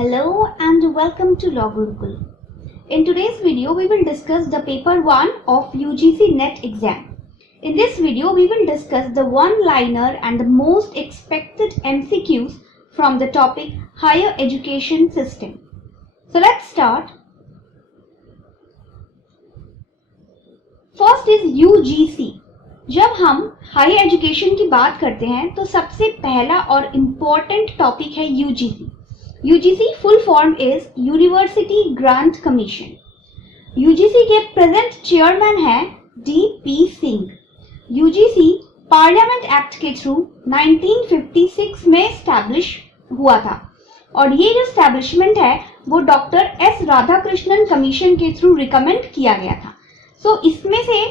Hello and welcome to Law Gurukul. In today's video, we will discuss the paper 1 of UGC NET exam. In this video, we will discuss the one-liner and the most expected MCQs from the topic Higher Education System. So let's start. First is UGC. जब हम higher education की बात करते हैं तो सबसे पहला और इम्पोर्टेंट टॉपिक है UGC. UGC full form is university grant commission. UGC के प्रेजेंट चेयरमैन है DP Singh. UGC parliament act के थ्रू 1956 में स्टैब्लिश हुआ था और ये जो स्टैब्लिशमेंट है वो डॉक्टर एस राधाकृष्णन कमीशन के थ्रू रिकमेंड किया गया था. सो इसमें से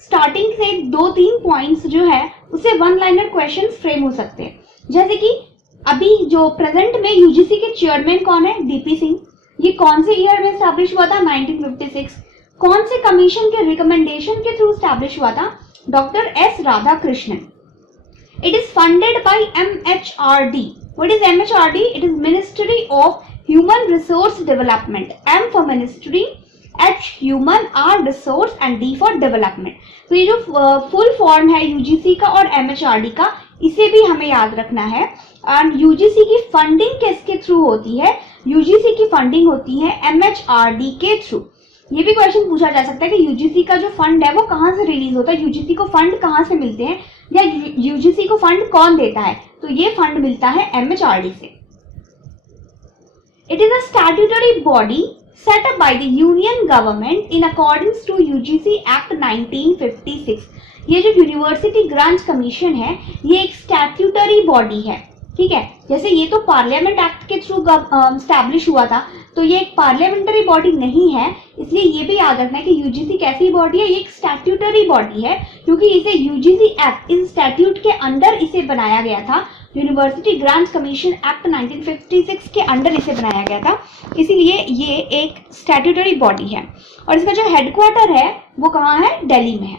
स्टार्टिंग से 2-3 पॉइंट्स जो है उसे वन लाइनर क्वेश्चंस फ्रेम हो सकते हैं. जैसे कि अभी जो प्रेजेंट में यूजीसी के चेयरमैन कौन है? डीपी सिंह. ये कौन से ईयर में स्टैब्लिश हुआ था? 1956. कौन से कमीशन के रिकमेंडेशन के थ्रू स्टैब्लिश हुआ था? Doctor S Radhakrishnan. It is funded by MHRD. What is MHRD? It is ministry of human resource development. M for ministry, H human, R resource and D for development. तो ये जो full form है UGC का और MHRD का, इसे भी हमें याद रखना है. एंड यूजीसी की फंडिंग किसके थ्रू होती है? यूजीसी की फंडिंग होती है MHRD के थ्रू. ये भी क्वेश्चन पूछा जा सकता है कि यूजीसी का जो फंड है वो कहाँ से रिलीज होता है, यूजीसी को फंड कहाँ से मिलते हैं, या यूजीसी को फंड कौन देता है? तो ये फंड मिलता है MHRD से. It is a statutory body set up by the Union Government in accordance to UGC Act 1956. ये जो यूनिवर्सिटी ग्रांट कमीशन है ये एक स्टैट्यूटरी बॉडी है. ठीक है, जैसे ये तो पार्लियामेंट एक्ट के थ्रू स्टैब्लिश हुआ था तो ये एक पार्लियामेंटरी बॉडी नहीं है. इसलिए ये भी याद रखना है कि यूजीसी कैसी बॉडी है? ये एक स्टैट्यूटरी बॉडी है क्योंकि इसे यूजीसी एक्ट, इस स्टैट्यूट के अंडर इसे बनाया गया था. यूनिवर्सिटी ग्रांट कमीशन एक्ट 1956 के अंडर इसे बनाया गया था, इसीलिए ये एक स्टैट्यूटरी बॉडी है. और इसका जो हेडक्वार्टर है वो कहाँ है? दिल्ली में है.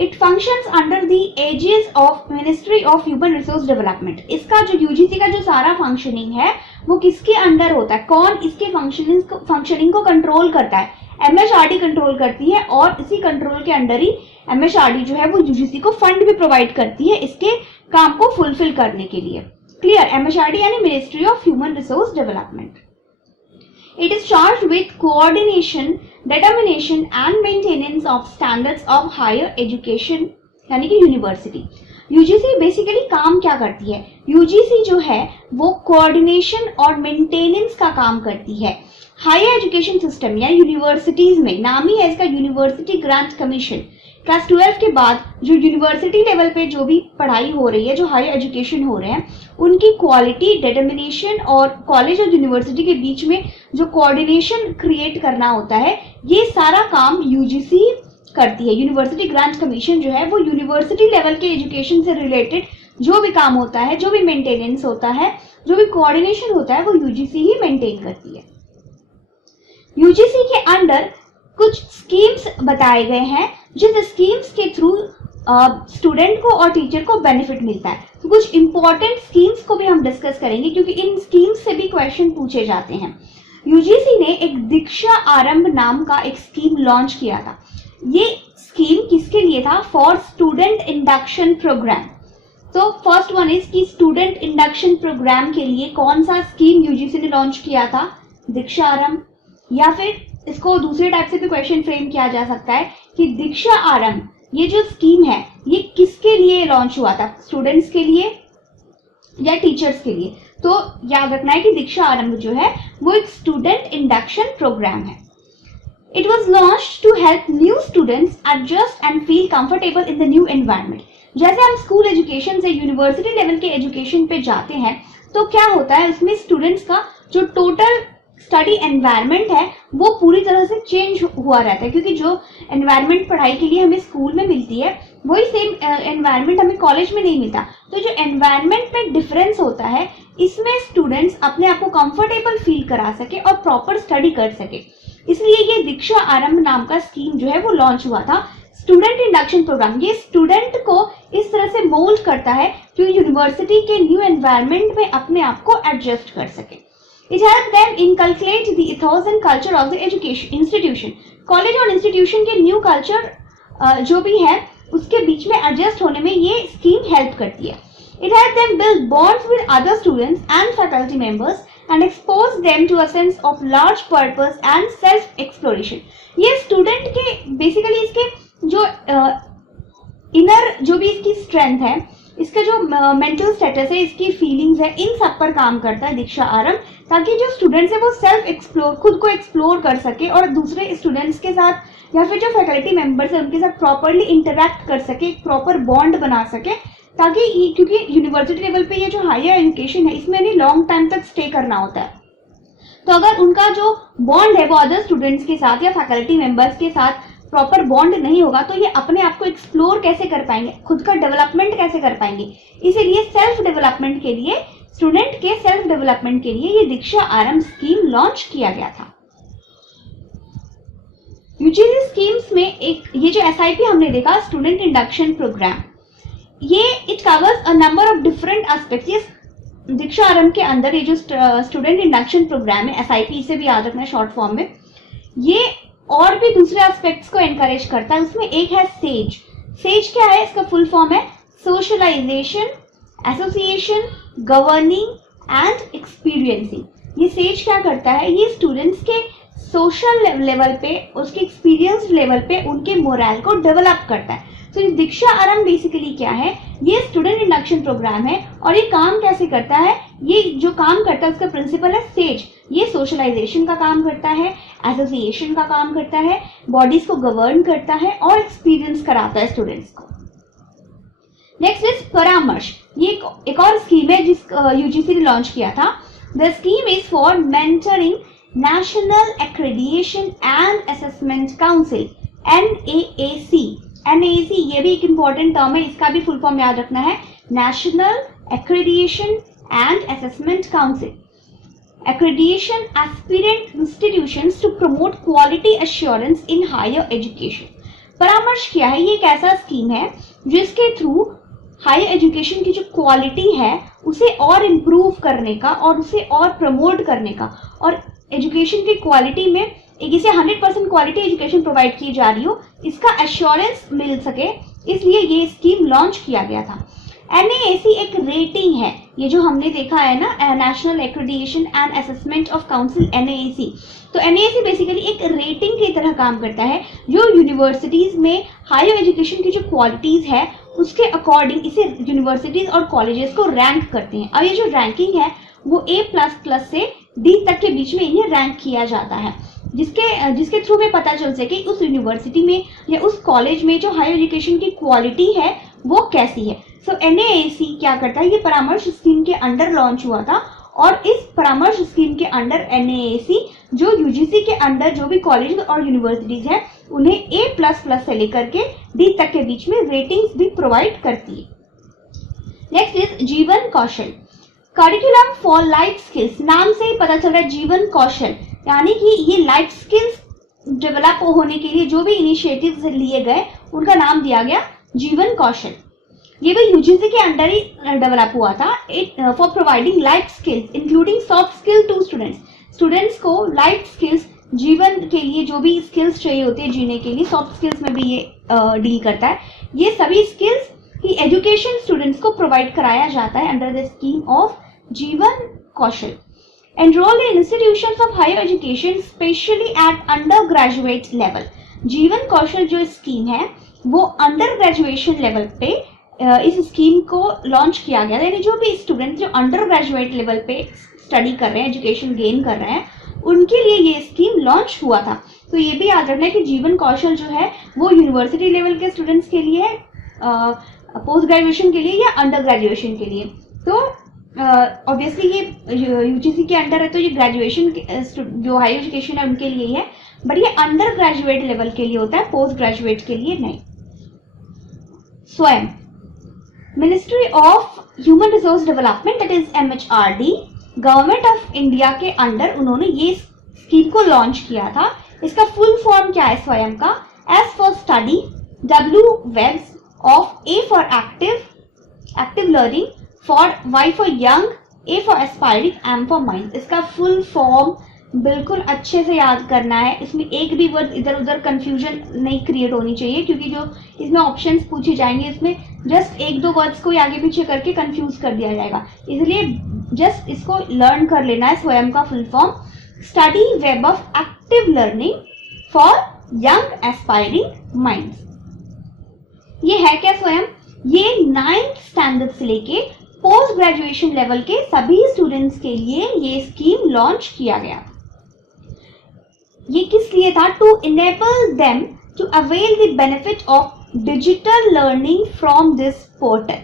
It functions under the aegis of ministry of human resource development. इसका जो यूजीसी का जो सारा फंक्शनिंग है वो किसके अंडर होता है? कौन इसके फंक्शनिंग को कंट्रोल करता है? MHRD कंट्रोल करती है और इसी कंट्रोल के अंडर ही MHRD जो है वो यूजीसी को फंड भी प्रोवाइड करती है इसके काम को फुलफिल करने के लिए. क्लियर? MHRD यानी ministry of human resource development. It is charged with coordination, determination and maintenance of standards of higher education यानी कि यूनिवर्सिटी. यूजीसी बेसिकली काम क्या करती है? यूजीसी जो है वो कोऑर्डिनेशन और मेंटेनेंस का काम करती है हायर एजुकेशन सिस्टम या यूनिवर्सिटीज में. नाम ही है इसका यूनिवर्सिटी ग्रांट कमीशन. क्लास 12 के बाद जो यूनिवर्सिटी लेवल पे जो भी पढ़ाई हो रही है, जो हायर एजुकेशन हो रहे हैं, उनकी क्वालिटी डिटर्मिनेशन और कॉलेज और यूनिवर्सिटी के बीच में जो कोऑर्डिनेशन क्रिएट करना होता है, ये सारा काम यूजीसी करती है. यूनिवर्सिटी ग्रांट कमीशन जो है वो यूनिवर्सिटी लेवल के एजुकेशन से रिलेटेड जो भी काम होता है, जो भी मेंटेनेंस होता है, जो भी कोऑर्डिनेशन होता है, वो यूजीसी ही मेंटेन करती है. यूजीसी के अंडर कुछ स्कीम्स बताए गए हैं जिस स्कीम्स के थ्रू स्टूडेंट को और टीचर को बेनिफिट मिलता है. तो कुछ इंपॉर्टेंट स्कीम्स को भी हम डिस्कस करेंगे क्योंकि इन स्कीम्स से भी क्वेश्चन पूछे जाते हैं. यूजीसी ने एक दीक्षा आरंभ नाम का एक स्कीम लॉन्च किया था. ये स्कीम किसके लिए था? For student induction programme. तो फर्स्ट वन इज कि स्टूडेंट इंडक्शन प्रोग्राम के लिए कौन सा स्कीम यूजीसी ने लॉन्च किया था? दीक्षा आरंभ. या फिर इसको दूसरे टाइप से भी क्वेश्चन फ्रेम किया जा सकता है कि दीक्षा आरंभ ये जो स्कीम है ये किसके लिए लॉन्च हुआ था? स्टूडेंट्स के लिए या टीचर्स के लिए? तो याद रखना है कि दीक्षा आरंभ जो है वो एक स्टूडेंट इंडक्शन प्रोग्राम है. It was launched to help new students adjust and feel comfortable in the new environment. जैसे हम स्कूल एजुकेशन से यूनिवर्सिटी लेवल के एजुकेशन पे जाते हैं तो क्या होता है, उसमें स्टूडेंट्स का जो टोटल स्टडी एनवायरनमेंट है वो पूरी तरह से चेंज हुआ रहता है क्योंकि जो एनवायरनमेंट पढ़ाई के लिए हमें स्कूल में मिलती है वही सेम एनवायरनमेंट हमें कॉलेज में नहीं मिलता. तो जो एनवायरनमेंट में डिफरेंस होता है इसमें स्टूडेंट्स अपने आप को कंफर्टेबल फील करा सके और प्रॉपर स्टडी कर सके, इसलिए ये दीक्षा आरंभ नाम का स्कीम जो है वो लॉन्च हुआ था. स्टूडेंट इंडक्शन प्रोग्राम ये स्टूडेंट को इस तरह से मोल्ड करता है कि यूनिवर्सिटी के न्यू एनवायरनमेंट में अपने आप को एडजस्ट कर सके. It helps them inculcate the ethos and culture of the education institution. College और इंस्टीट्यूशन के न्यू कल्चर जो भी है उसके बीच में एडजस्ट होने में ये स्कीम हेल्प करती है. It helps them build bonds with other students and faculty members and expose them to a sense of large purpose and self exploration. ये स्टूडेंट के बेसिकली इसके जो इनर जो भी इसकी स्ट्रेंथ है, इसका जो मेंटल स्टेटस है, इसकी फीलिंग्स है, इन सब पर काम करता है दीक्षा आरंभ, ताकि जो स्टूडेंट्स है वो सेल्फ एक्सप्लोर, खुद को एक्सप्लोर कर सके और दूसरे स्टूडेंट्स के साथ या फिर जो फैकल्टी मेंबर्स है उनके साथ प्रॉपरली इंटरेक्ट कर सके, एक प्रॉपर बॉन्ड बना सके, ताकि क्योंकि यूनिवर्सिटी लेवल पे ये जो हायर एजुकेशन है इसमें नहीं लॉन्ग टाइम तक स्टे करना होता है. तो अगर उनका जो बॉन्ड है वो अदर स्टूडेंट्स के साथ या फैकल्टी मेंबर्स के साथ प्रॉपर बॉन्ड नहीं होगा तो ये अपने आप को एक्सप्लोर कैसे कर पाएंगे, खुद का डेवलपमेंट कैसे कर पाएंगे. इसीलिए सेल्फ डेवलपमेंट के लिए, स्टूडेंट के सेल्फ डेवलपमेंट के लिए ये दीक्षा आरंभ स्कीम लॉन्च किया गया था. यूजीसी स्कीम्स में एक ये जो एसआईपी हमने देखा, स्टूडेंट इंडक्शन प्रोग्राम, ये it covers a number of different aspects. ये दीक्षा आरंभ के अंदर ये जो स्टूडेंट इंडक्शन प्रोग्राम है, एसआईपी से भी याद रखना है शॉर्ट फॉर्म में, ये और भी दूसरे एस्पेक्ट्स को एनकरेज करता है. उसमें एक है सेज. सेज क्या है? इसका फुल फॉर्म है socialization, association, governing and experiencing. ये सेज क्या करता है? ये स्टूडेंट्स के सोशल लेवल पे, उसके एक्सपीरियंस लेवल पे उनके मोरल को डेवलप करता है. तो ये दीक्षा आरंभ बेसिकली क्या है? ये स्टूडेंट इंडक्शन प्रोग्राम है और ये काम कैसे करता है? ये जो काम करता है उसका प्रिंसिपल है सेज. ये सोशलाइजेशन का काम करता है, एसोसिएशन का काम करता है, बॉडीज को गवर्न करता है और एक्सपीरियंस कराता है स्टूडेंट्स को. नेक्स्ट इज परामर्श. ये एक और स्कीम है जिस यूजीसी ने लॉन्च किया था. The scheme is for mentoring national accreditation and assessment council, NAAC. NAAC ये भी एक इंपॉर्टेंट टर्म है, इसका भी फुल फॉर्म याद रखना है, national accreditation and assessment council. Accreditation aspirant institutions to promote quality assurance in higher education. परामर्श क्या है? ये एक ऐसा स्कीम है जिसके थ्रू हायर एजुकेशन की जो क्वालिटी है उसे और इम्प्रूव करने का और उसे और प्रमोट करने का, और एजुकेशन की क्वालिटी में एक इसे 100% क्वालिटी एजुकेशन प्रोवाइड की जा रही हो, इसका एश्योरेंस मिल सके, इसलिए ये स्कीम लॉन्च किया गया था. NAAC एक रेटिंग है, ये जो हमने देखा है ना, national accreditation and assessment of council, NAAC. तो NAAC बेसिकली एक रेटिंग की तरह काम करता है जो यूनिवर्सिटीज में हायर एजुकेशन की जो क्वालिटीज है उसके अकॉर्डिंग इसे यूनिवर्सिटीज और कॉलेजेस को रैंक करते हैं. और ये जो रैंकिंग है वो A++ से D तक के बीच में इन्हें रैंक किया जाता है, जिसके थ्रू में पता चल सके उस यूनिवर्सिटी में या उस कॉलेज में जो हायर एजुकेशन की क्वालिटी है वो कैसी है. सो NAAC क्या करता है? ये परामर्श स्कीम के अंडर लॉन्च हुआ था और इस परामर्श स्कीम के अंडर NAAC जो यूजीसी के अंडर जो भी कॉलेज और यूनिवर्सिटीज है उन्हें A++ से लेकर के D तक के बीच में रेटिंग्स भी प्रोवाइड करती है. नेक्स्ट इज जीवन कौशल. करिकुलम फॉर लाइफ स्किल्स, नाम से ही पता चल रहा है जीवन कौशल, यानी कि ये लाइफ स्किल्स डेवलप होने के लिए जो भी इनिशिएटिव्स लिए गए उनका नाम दिया गया जीवन कौशल. ये भी यूजीसी के अंडर ही डेवलप हुआ था. It for providing life skills including soft skill to students. Students को लाइफ स्किल्स, जीवन के लिए जो भी स्किल्स चाहिए होते हैं जीने के लिए, सॉफ्ट स्किल्स में भी ये डील करता है. ये सभी स्किल्स की एजुकेशन स्टूडेंट्स को प्रोवाइड कराया जाता है अंडर द स्कीम ऑफ जीवन कौशल. Enrolled in institutions of higher education, especially at undergraduate level. जीवन कौशल जो स्कीम है वो अंडर ग्रेजुएशन लेवल पे इस स्कीम को लॉन्च किया गया. यानी जो भी स्टूडेंट जो अंडर ग्रेजुएट लेवल पे स्टडी कर रहे हैं, एजुकेशन गेन कर रहे हैं, उनके लिए ये स्कीम लॉन्च हुआ था. तो ये भी याद रखना है कि जीवन कौशल जो है वो यूनिवर्सिटी लेवल के स्टूडेंट्स के लिए, पोस्ट ग्रेजुएशन के लिए या अंडर ग्रेजुएशन के लिए. तो ऑब्वियसली ये यूजीसी के अंडर है तो ये ग्रेजुएशन जो हायर एजुकेशन है उनके लिए है, बट ये अंडर ग्रेजुएट लेवल के लिए होता है, पोस्ट ग्रेजुएट के लिए नहीं. स्वयं ministry of human resource development, that is MHRD, government of India के अंडर उन्होंने ये स्कीम को लॉन्च किया था. इसका फुल फॉर्म क्या है स्वयं का? S for study, W webs of, A for active learning, for Y for young, A for aspiring, M for mind। इसका फुल फॉर्म बिल्कुल अच्छे से याद करना है, इसमें एक भी वर्ड इधर उधर कंफ्यूजन नहीं क्रिएट होनी चाहिए, क्योंकि जो इसमें ऑप्शंस पूछे जाएंगे इसमें जस्ट एक दो वर्ड्स को आगे पीछे करके कंफ्यूज कर दिया जाएगा, इसलिए जस्ट इसको लर्न कर लेना है। स्वयं का full form study web of active learning for young aspiring minds. ये है क्या स्वयं? ये 9th स्टैंडर्ड से लेके पोस्ट ग्रेजुएशन लेवल के सभी स्टूडेंट्स के लिए ये स्कीम लॉन्च किया गया। ये किस लिए था? To enable them to avail the benefit of digital learning from this portal.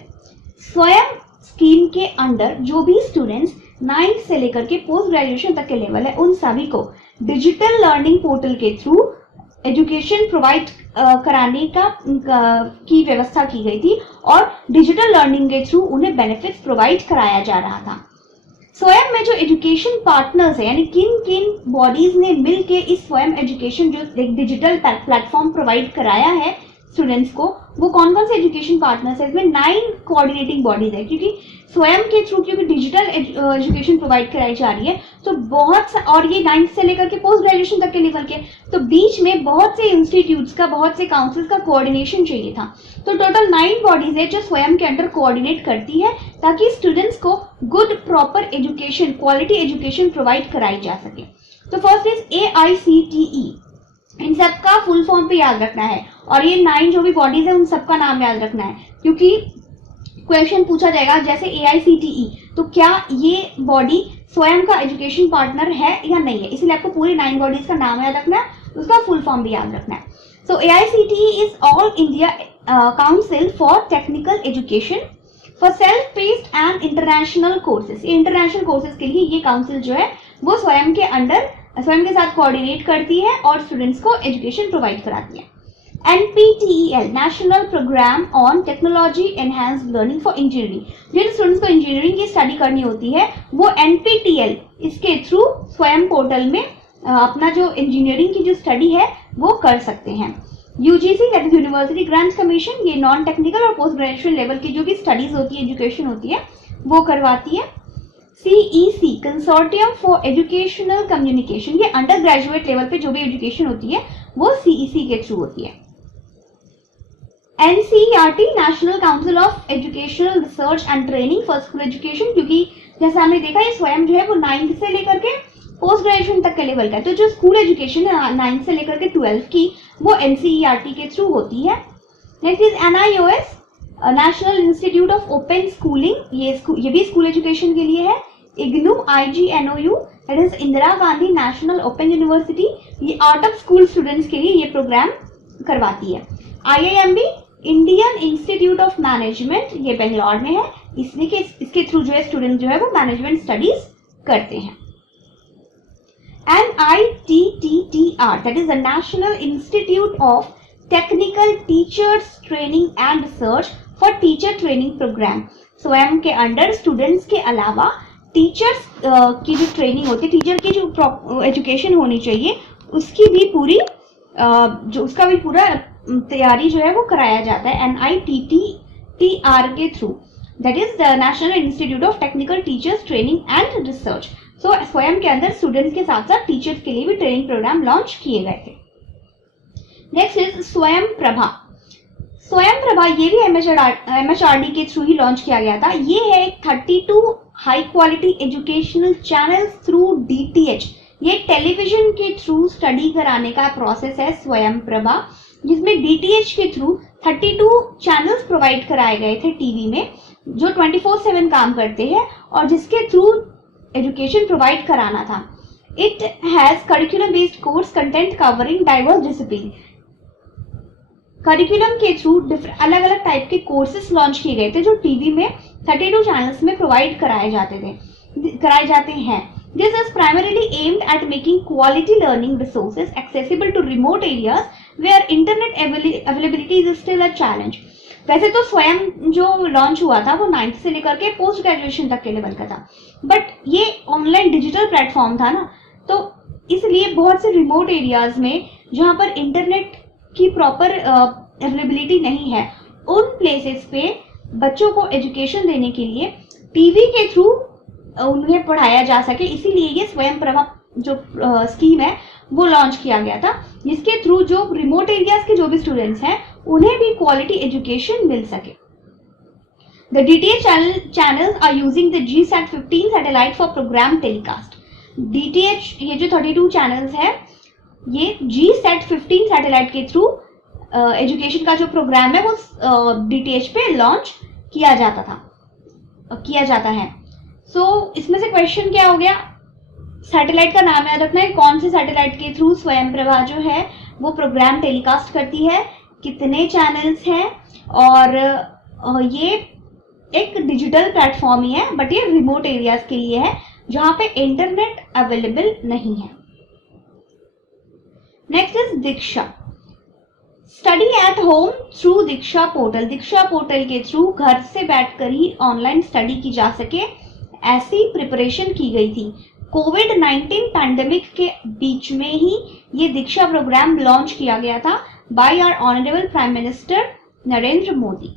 Swayam scheme के अंडर जो भी स्टूडेंट्स 9th से लेकर के पोस्ट ग्रेजुएशन तक के लेवल है उन सभी को डिजिटल लर्निंग पोर्टल के थ्रू एजुकेशन प्रोवाइड कराने की व्यवस्था की गई थी और डिजिटल लर्निंग के थ्रू उन्हें बेनिफिट्स प्रोवाइड कराया जा रहा था। स्वयं में जो एजुकेशन पार्टनर्स है, यानी किन किन बॉडीज ने मिलके इस स्वयं एजुकेशन जो डिजिटल प्लेटफॉर्म प्रोवाइड कराया है स्टूडेंट्स को, वो कौन कौन से एजुकेशन पार्टनर्स है? इसमें 9 कोऑर्डिनेटिंग बॉडीज है, क्योंकि स्वयं के थ्रू क्योंकि डिजिटल एजुकेशन प्रोवाइड कराई जा रही है तो बहुत और ये 9th से लेकर के पोस्ट ग्रेजुएशन तक के लेवल के, तो बीच में बहुत से इंस्टीट्यूट्स का, बहुत से काउंसिल्स का कोऑर्डिनेशन चाहिए था। तो टोटल 9 बॉडीज है जो स्वयं के अंडर कोऑर्डिनेट करती है ताकि स्टूडेंट्स को good proper education, quality education provide कराई जा सके। तो फर्स्ट इज AICTE, इन सबका फुल फॉर्म पे याद रखना है और ये 9 जो भी बॉडीज है उन सबका नाम याद रखना है, क्योंकि क्वेश्चन पूछा जाएगा जैसे AICTE, तो क्या ये बॉडी स्वयं का एजुकेशन पार्टनर है या नहीं है, इसलिए आपको पूरी 9 बॉडीज का नाम याद रखना है, उसका फुल फॉर्म भी याद रखना है। सो AICTE is all India council for technical education for self paced and international courses. ये इंटरनेशनल कोर्सेज के लिए ये काउंसिल जो है वो स्वयं के अंडर, स्वयं के साथ कोऑर्डिनेट करती है और स्टूडेंट्स को एजुकेशन प्रोवाइड कराती है। NPTEL, national programme on technology enhanced learning for engineering, जिन स्टूडेंट्स को इंजीनियरिंग की स्टडी करनी होती है वो NPTEL इसके थ्रू स्वयं पोर्टल में अपना जो इंजीनियरिंग की जो स्टडी है वो कर सकते हैं। UGC that is university grants commission, ये नॉन टेक्निकल और पोस्ट ग्रेजुएशन लेवल की जो भी स्टडीज होती है, एजुकेशन होती है, वो करवाती है। CEC, consortium for educational communication, ये अंडर ग्रेजुएट लेवल पे जो भी एजुकेशन होती है वो CEC के थ्रू होती है। NCERT, national council of educational research and training for school education, क्योंकि जैसा हमने देखा ये स्वयं जो है वो 9th से लेकर के पोस्ट ग्रेजुएशन तक के लेवल का है, तो जो स्कूल एजुकेशन है 9th से लेकर के 12th की वो NCERT के थ्रू होती है। Next is NIOS, national institute of open schooling, ये भी स्कूल एजुकेशन के लिए है। IGNOU, IGNOU, that is Indira Gandhi national open university, ये आउट ऑफ स्कूल स्टूडेंट्स के लिए ये प्रोग्राम करवाती है। IIMB, Indian institute of management, ये बेंगलोर में है, इसके थ्रू जो है स्टूडेंट जो है वो मैनेजमेंट स्टडीज करते हैं। NITTTR, that is the national institute of technical teachers training and research for teacher training programme, Swayam के अंडर स्टूडेंट्स के अलावा टीचर्स की जो ट्रेनिंग होती है, टीचर की जो एजुकेशन होनी चाहिए उसकी भी पूरी उसका भी पूरा तैयारी जो है वो कराया जाता है NITTTR के through, that is the national institute of technical teachers training and research. So Swayam के अंदर स्टूडेंट्स के साथ साथ टीचर्स के लिए भी ट्रेनिंग प्रोग्राम लॉन्च किए गए थे। नेक्स्ट इज स्वयं प्रभा। स्वयं प्रभा ये भी MHRD के थ्रू ही लॉन्च किया गया था। ये है 32 high quality educational channels through DTH, ये टेलीविजन के थ्रू स्टडी कराने का प्रोसेस है स्वयं प्रभा, जिसमें DTH के थ्रू 32 चैनल्स प्रोवाइड कराए गए थे टीवी में जो 24/7 काम करते हैं और जिसके थ्रू एजुकेशन प्रोवाइड कराना था। It has curriculum based course content covering diverse discipline, curriculum के थ्रू अलग अलग टाइप के कोर्सेज लॉन्च किए गए थे जो टीवी में 32 चैनल्स में प्रोवाइड कराए जाते हैं। This is primarily aimed at making quality learning resources accessible to remote areas where internet availability is still a challenge. वैसे तो स्वयं जो लॉन्च हुआ था वो 9th से लेकर के पोस्ट ग्रेजुएशन तक के लेवल का था, बट ये ऑनलाइन डिजिटल प्लेटफॉर्म था ना, तो इसलिए बहुत से रिमोट एरियाज में जहाँ पर इंटरनेट की प्रॉपर अवेलेबिलिटी नहीं है, उन प्लेसेस पे बच्चों को एजुकेशन देने के लिए टीवी के थ्रू उन्हें पढ़ाया जा सके, इसीलिए ये स्वयं प्रभा जो स्कीम है वो लॉन्च किया गया था, जिसके थ्रू जो रिमोट एरियाज के जो भी स्टूडेंट्स हैं उन्हें भी क्वालिटी एजुकेशन मिल सके। The DTH channels are using the GSAT-15 satellite for program telecast. DTH ये जो 32 चैनल्स है ये GSAT-15 सैटेलाइट के थ्रू एजुकेशन का जो प्रोग्राम है वो DTH पे लॉन्च किया जाता है। सो इसमें से क्वेश्चन क्या हो गया, सैटेलाइट का नाम याद रखना है, कौन से सैटेलाइट के थ्रू स्वयं प्रभा जो है वो प्रोग्राम टेलीकास्ट करती है, कितने चैनल्स हैं, और ये एक डिजिटल प्लेटफॉर्म ही है बट ये रिमोट एरियाज के लिए है जहां पे इंटरनेट अवेलेबल नहीं है। Next is Diksha. Study at home through Diksha portal. Diksha portal के थ्रू घर से बैठकर ही ऑनलाइन स्टडी की जा सके, ऐसी प्रिपरेशन की गई थी। कोविड-19 पैंडेमिक के बीच में ही ये दीक्षा प्रोग्राम लॉन्च किया गया था by our honourable prime minister Narendra Modi.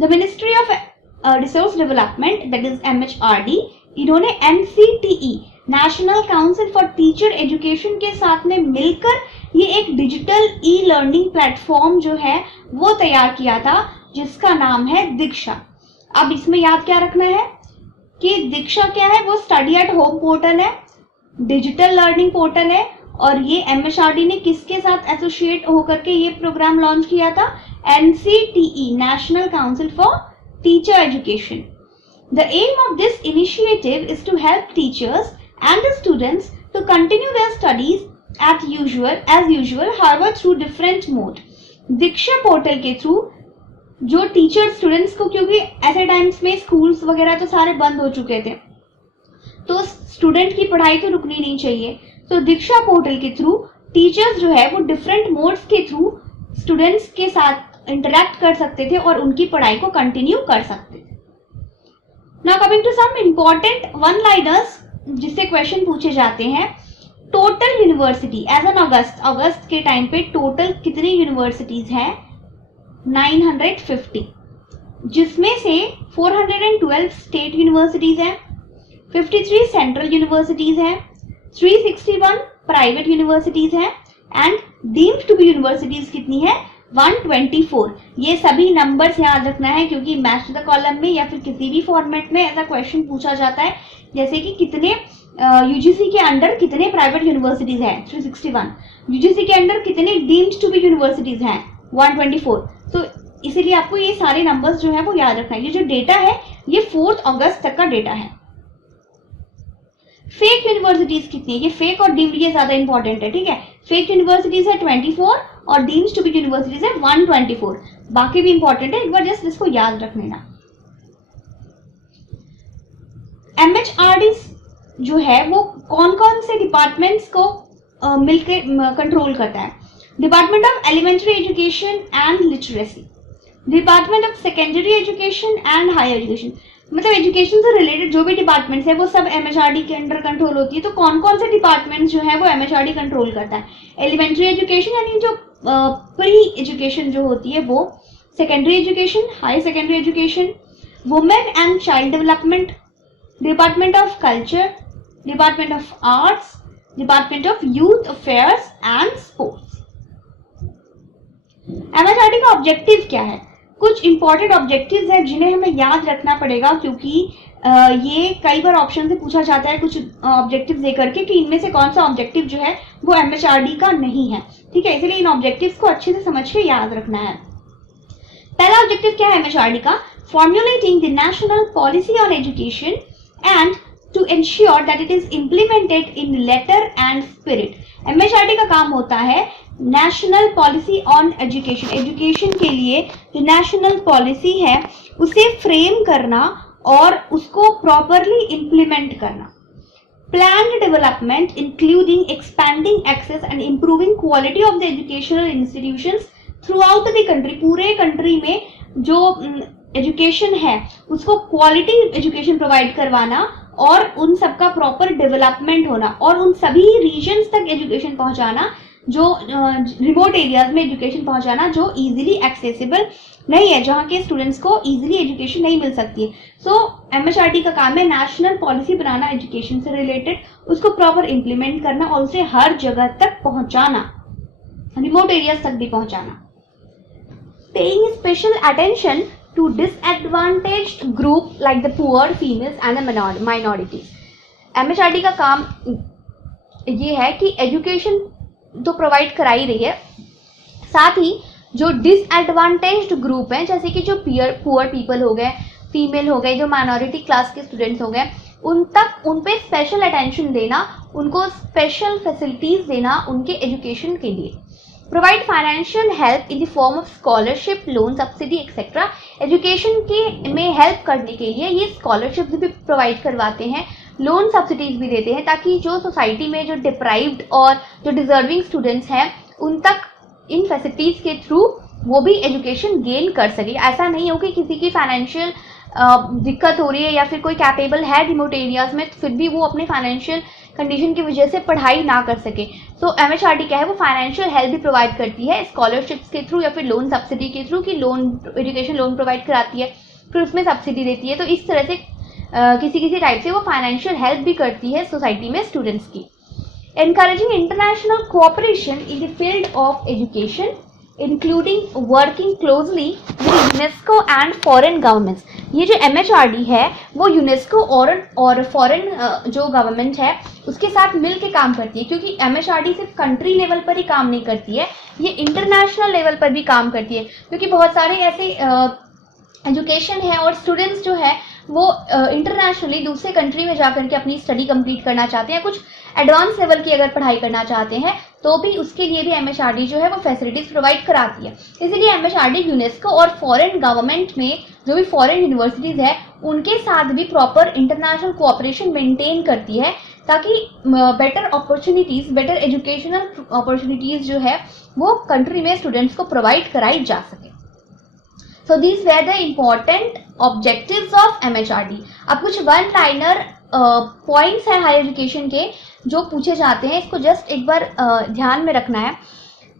The ministry of resource development that is MHRD, इन्होंने NCTE national council for teacher education के साथ में मिलकर ये एक डिजिटल ई लर्निंग प्लेटफॉर्म जो है वो तैयार किया था जिसका नाम है दीक्षा। अब इसमें याद क्या रखना है कि दीक्षा क्या है, वो स्टडी एट होम पोर्टल है, डिजिटल लर्निंग पोर्टल है, और ये MHRD ने किसके साथ एसोसिएट होकर के ये प्रोग्राम लॉन्च किया था, NCTE national council for teacher education. The aim of this initiative is to help teachers and the students to continue their studies as usual, however through different mode. Diksha portal के through जो teacher students को, क्योंकि ऐसे times में schools वगैरह तो सारे बंद हो चुके थे तो स्टूडेंट की पढ़ाई तो रुकनी नहीं चाहिए, तो दीक्षा पोर्टल के थ्रू टीचर्स जो है वो डिफरेंट मोड्स के थ्रू स्टूडेंट्स के साथ इंटरेक्ट कर सकते थे और उनकी पढ़ाई को कंटिन्यू कर सकते थे। Now coming to some important one liners जिससे क्वेश्चन पूछे जाते हैं। Total university as on August के टाइम पे टोटल कितनी यूनिवर्सिटीज हैं, 950, जिसमें से 412 स्टेट यूनिवर्सिटीज हैं, 53 सेंट्रल यूनिवर्सिटीज हैं, 361 प्राइवेट यूनिवर्सिटीज हैं, and deemed to be universities कितनी है, 124। ये सभी नंबर्स याद रखना है क्योंकि मैच द कॉलम में या फिर किसी भी फॉर्मेट में ऐसा क्वेश्चन पूछा जाता है, जैसे कि कितने यूजीसी के अंडर कितने प्राइवेट यूनिवर्सिटीज हैं, 361, यूजीसी के अंडर कितने डीम्ड टू बी यूनिवर्सिटीज हैं, 124। तो इसीलिए आपको ये सारे नंबर्स जो है वो याद रखना है। ये जो डेटा है ये 4 अगस्त तक का डेटा है। फेक यूनिवर्सिटीज कितनी है, ये फेक और डीम्ड ये ज्यादा इंपॉर्टेंट है, ठीक है। फेक यूनिवर्सिटीज है 24 और डीम्ड टू बी यूनिवर्सिटीज है 124, बाकी भी इंपॉर्टेंट है, एक बार जस्ट इसको याद रख लेना। MHRD जो है वो कौन कौन से डिपार्टमेंट्स को मिलकर कंट्रोल करता है। Department of elementary education and literacy, department of secondary education and higher education, मतलब एजुकेशन से रिलेटेड जो भी डिपार्टमेंट्स है वो सब MHRD के अंडर कंट्रोल होती है। तो कौन कौन से डिपार्टमेंट्स जो है वो MHRD कंट्रोल करता है। एलिमेंट्री एजुकेशन यानी जो प्री एजुकेशन जो होती है वो, secondary education, high secondary education, women and child development, department of culture, department of arts, department of youth affairs and sports. MHRD का ऑब्जेक्टिव क्या है, कुछ इंपॉर्टेंट ऑब्जेक्टिव्स हैं जिन्हें हमें याद रखना पड़ेगा क्योंकि ये कई बार ऑप्शन से पूछा जाता है कुछ ऑब्जेक्टिव्स देकर के कि इनमें से कौन सा ऑब्जेक्टिव जो है वो MHRD का नहीं है, ठीक है। इसलिए इन ऑब्जेक्टिव्स को अच्छे से समझ के याद रखना है। पहला ऑब्जेक्टिव क्या है MHRD का, formulating the national policy on education and to ensure that it is implemented in letter and spirit. MHRD का काम होता है national policy on education, education के लिए जो नेशनल पॉलिसी है उसे फ्रेम करना और उसको प्रॉपरली इम्प्लीमेंट करना। Planned development including expanding access and improving quality of the educational institutions throughout the country, पूरे कंट्री में जो एजुकेशन है उसको क्वालिटी एजुकेशन प्रोवाइड करवाना और उन सबका प्रॉपर डेवलपमेंट होना और उन सभी रीजन्स तक एजुकेशन पहुंचाना जो रिमोट एरियाज में एजुकेशन पहुंचाना जो इजीली एक्सेसिबल नहीं है, जहाँ के स्टूडेंट्स को इजीली एजुकेशन नहीं मिल सकती है। सो MHRD का काम है नेशनल पॉलिसी बनाना एजुकेशन से रिलेटेड, उसको प्रॉपर इम्प्लीमेंट करना और उसे हर जगह तक पहुंचाना, रिमोट एरियाज तक भी पहुंचाना। Paying special attention to disadvantaged group like the poor, females and the minorities. MHRD का काम ये है कि एजुकेशन तो प्रोवाइड करा ही रही है, साथ ही जो डिसएडवांटेज्ड ग्रुप हैं, जैसे कि जो पुअर पीपल हो गए, फीमेल हो गए, जो माइनॉरिटी क्लास के स्टूडेंट्स हो गए, उन पे स्पेशल अटेंशन देना, उनको स्पेशल फैसिलिटीज देना उनके एजुकेशन के लिए। Provide financial help in the form of scholarship, loan, subsidy etcetera. Education के में हेल्प करने के लिए ये स्कॉलरशिप भी प्रोवाइड करवाते हैं, लोन सब्सिडीज भी देते हैं, ताकि जो सोसाइटी में जो डिप्राइव्ड और जो डिजर्विंग स्टूडेंट्स हैं उन तक इन फैसिलिटीज के थ्रू वो भी एजुकेशन गेन कर सके। ऐसा नहीं हो कि किसी की फाइनेंशियल दिक्कत हो रही है या फिर कोई कैपेबल है रिमोट एरियाज में, फिर भी वो अपने फाइनेंशियल कंडीशन की वजह से पढ़ाई ना कर सके। सो MHRD क्या है, वो फाइनेंशियल हेल्प भी प्रोवाइड करती है स्कॉलरशिप्स के थ्रू या फिर लोन सब्सिडी के थ्रू, कि लोन एजुकेशन लोन प्रोवाइड कराती है, फिर उसमें सब्सिडी देती है। तो इस तरह से किसी टाइप से वो फाइनेंशियल हेल्प भी करती है सोसाइटी में स्टूडेंट्स की। Encouraging international cooperation in the field of education including working closely with UNESCO and foreign governments. ये जो MHRD है वो यूनेस्को और फॉरेन जो गवर्नमेंट है उसके साथ मिल के काम करती है, क्योंकि MHRD सिर्फ कंट्री लेवल पर ही काम नहीं करती है, ये इंटरनेशनल लेवल पर भी काम करती है, क्योंकि बहुत सारे ऐसे एजुकेशन है और स्टूडेंट्स जो है वो इंटरनेशनली दूसरे कंट्री में जाकर के अपनी स्टडी कंप्लीट करना चाहते हैं, कुछ एडवांस लेवल की अगर पढ़ाई करना चाहते हैं तो भी उसके लिए भी MHRD जो है वो फैसिलिटीज प्रोवाइड कराती है। इसीलिए MHRD यूनेस्को और फॉरेन गवर्नमेंट में जो भी फॉरेन यूनिवर्सिटीज है उनके साथ भी प्रॉपर इंटरनेशनल कोऑपरेशन मेंटेन करती है, ताकि better opportunities, better educational opportunities जो है वो कंट्री में स्टूडेंट्स को प्रोवाइड कराई जा सके। So these were the important objectives of MHRD. अब कुछ वन लाइनर पॉइंट्स हैं हायर एजुकेशन के जो पूछे जाते हैं, इसको जस्ट एक बार ध्यान में रखना है।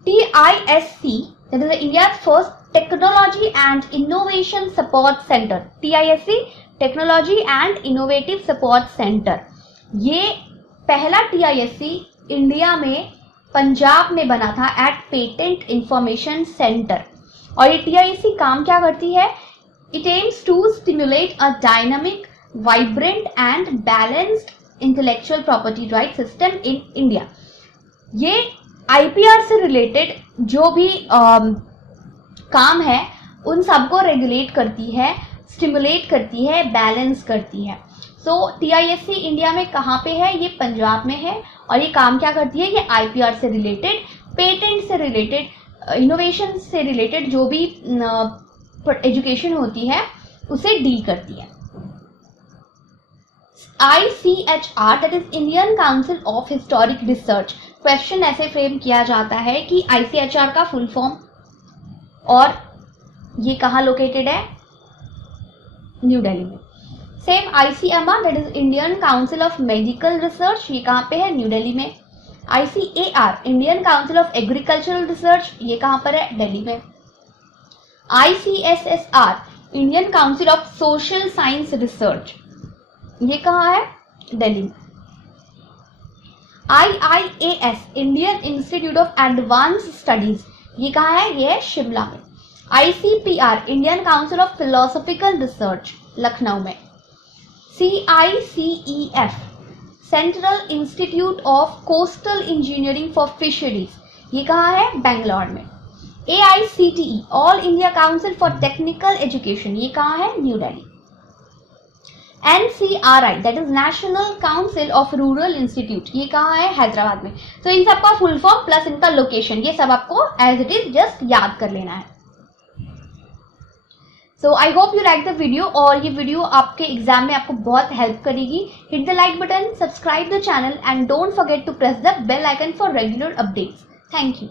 TISC, that is India's first Technology and Innovation Support Center. TISC, Technology and Innovative Support Center. ये पहला TISC इंडिया में पंजाब में बना था एट पेटेंट इंफॉर्मेशन सेंटर। और ये TISC काम क्या करती है? It aims to stimulate a dynamic, vibrant and balanced intellectual property right system in India. ये IPR से रिलेटेड जो भी काम है उन सबको रेगुलेट करती है, स्टिमुलेट करती है, बैलेंस करती है। सो TISC इंडिया में कहाँ पे है? ये पंजाब में है। और ये काम क्या करती है? ये IPR से रिलेटेड, पेटेंट से रिलेटेड, इनोवेशन से रिलेटेड जो भी एजुकेशन होती है उसे डील करती है। ICHR, that is Indian council of historic research. Question ऐसे फ्रेम किया जाता है कि ICHR का फुल फॉर्म, और ये कहाँ लोकेटेड है? न्यू दिल्ली में। Same ICMR, that is Indian council of medical research, ये कहाँ पे है? न्यू दिल्ली में। ICAR, Indian council of agricultural research, ये कहाँ पर है? दिल्ली में। ICSSR, Indian council of social science research, ये कहाँ है? दिल्ली में। IIAS, Indian institute of advance studies, ये कहाँ है? ये है शिमला में। ICPR, Indian council of philosophical research, Lucknow में। CICEF, central institute of coastal engineering for fisheries, ये कहाँ है? बेंगलोर में। AICTE, all India council for technical education, ये कहाँ है? New Delhi. NCRI, that is national council of rural institute, ये कहाँ है? हैदराबाद में। तो इन सबका फुल फॉर्म प्लस इनका लोकेशन, ये सब आपको एज इट इज जस्ट याद कर लेना है। So I hope you like the video, और ये वीडियो आपके एग्जाम में आपको बहुत हेल्प करेगी। Hit the like button, subscribe the channel and don't forget to press the bell icon for regular updates. Thank you.